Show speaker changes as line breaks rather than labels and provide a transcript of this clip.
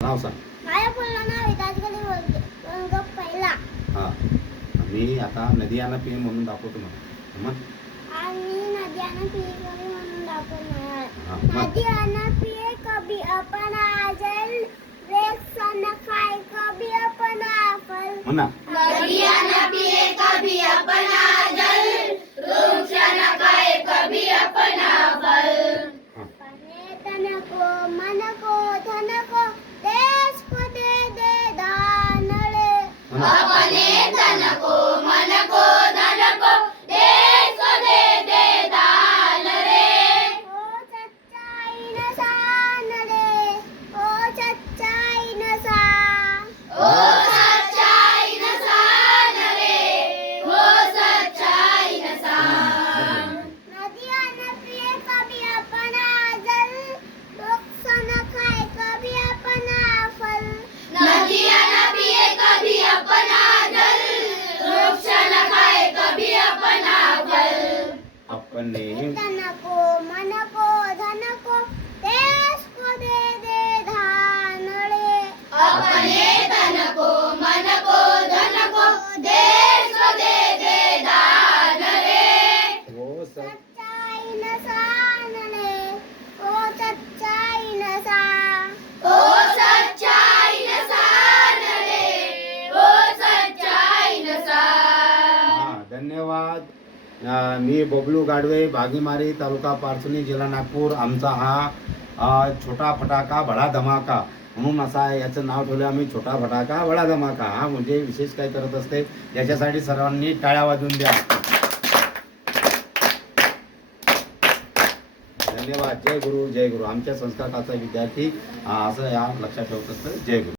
नाव सांग.
माझ्या पूर्ण नाव विकासगडी बोलते. पण गप पहिला.
हा. मी आता नदी आणा पिये म्हणून दाखवतो मला. मग?
आणि म्हणून दाखवणार
हा मग?
नद्यानं पिये कभी अपन आजल रेख सन खाय कभी अपन आफल.
म्हणा
नदियाँ पिए कभी अपना अपने
तन को मन को धन को देश को दे दे
धान रे
अपने तन को मन को धन को देश को दे
मी बबलू गाडवे बागीमारी तालुका पारसुनी जिल्हा नागपूर. आमचा हा छोटा फटाका बडा धमाका म्हणून असा याचं नाव ठेवलं आम्ही छोटा फटाका बडा धमाका. हा म्हणजे विशेष काय करत असते याच्यासाठी सर्वांनी टाळ्या वाजून द्या. धन्यवाद. जय गुरु जय गुरु. आमच्या संस्काराचा विद्यार्थी असं या लक्षात ठेवत असतं. जय गुरु.